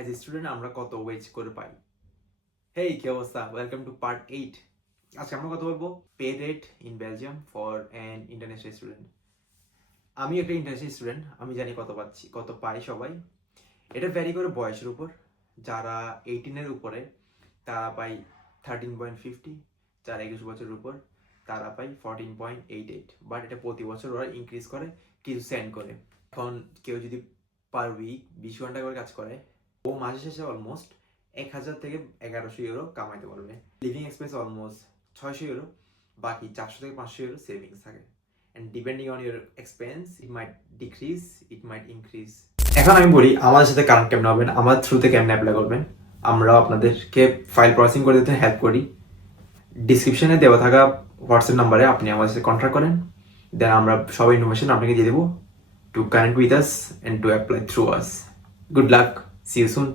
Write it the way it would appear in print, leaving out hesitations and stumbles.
As a student আমরা কত wedge করে পাই। হেই, কি অবস্থা? Welcome to part 8। আজকে আমরা কথা বলবো pay rate in Belgium for an international student. আমি একটা ইন্টারন্যাশনাল স্টুডেন্ট, আমি জানি কত পাই সবাই। এটা ভ্যারি করে বয়সের উপর। যারা 18-এর উপরে তারা পাই 13.50, যারা 21 বছরের উপর তারা পাই 14.88। বাট এটা প্রতি বছর ওরা ইনক্রিজ করে কিছু সেন্ড করে। এখন কেউ যদি পার উইক 20 ঘন্টা করে কাজ করে, ও মাসের শেষে অলমোস্ট 1000 থেকে 1100 ইউরো কামাইতে পারবে। লিভিং এক্সপেন্স অলমোস্ট 600 ইউরো, বাকি 400 থেকে 500 ইউরো সেভিংস থাকে। And depending on your expense it might decrease, it might increase. এখন আমি বলি আমাদের সাথে কারেন্ট কেমন হবেন, আমার থ্রুতে কেমন অ্যাপ্লাই করবেন। আমরা আপনাদেরকে ফাইল প্রসেসিং করে দিতে হেল্প করি। ডিসক্রিপশনে দেওয়া থাকা হোয়াটসঅ্যাপ নাম্বারে আপনি আমাদের সাথে কন্ট্যাক্ট করেন, দেন আমরা সব ইনফরমেশন আপনাকে দিয়ে দেবো to connect with us and to apply through us. Good luck. See you soon.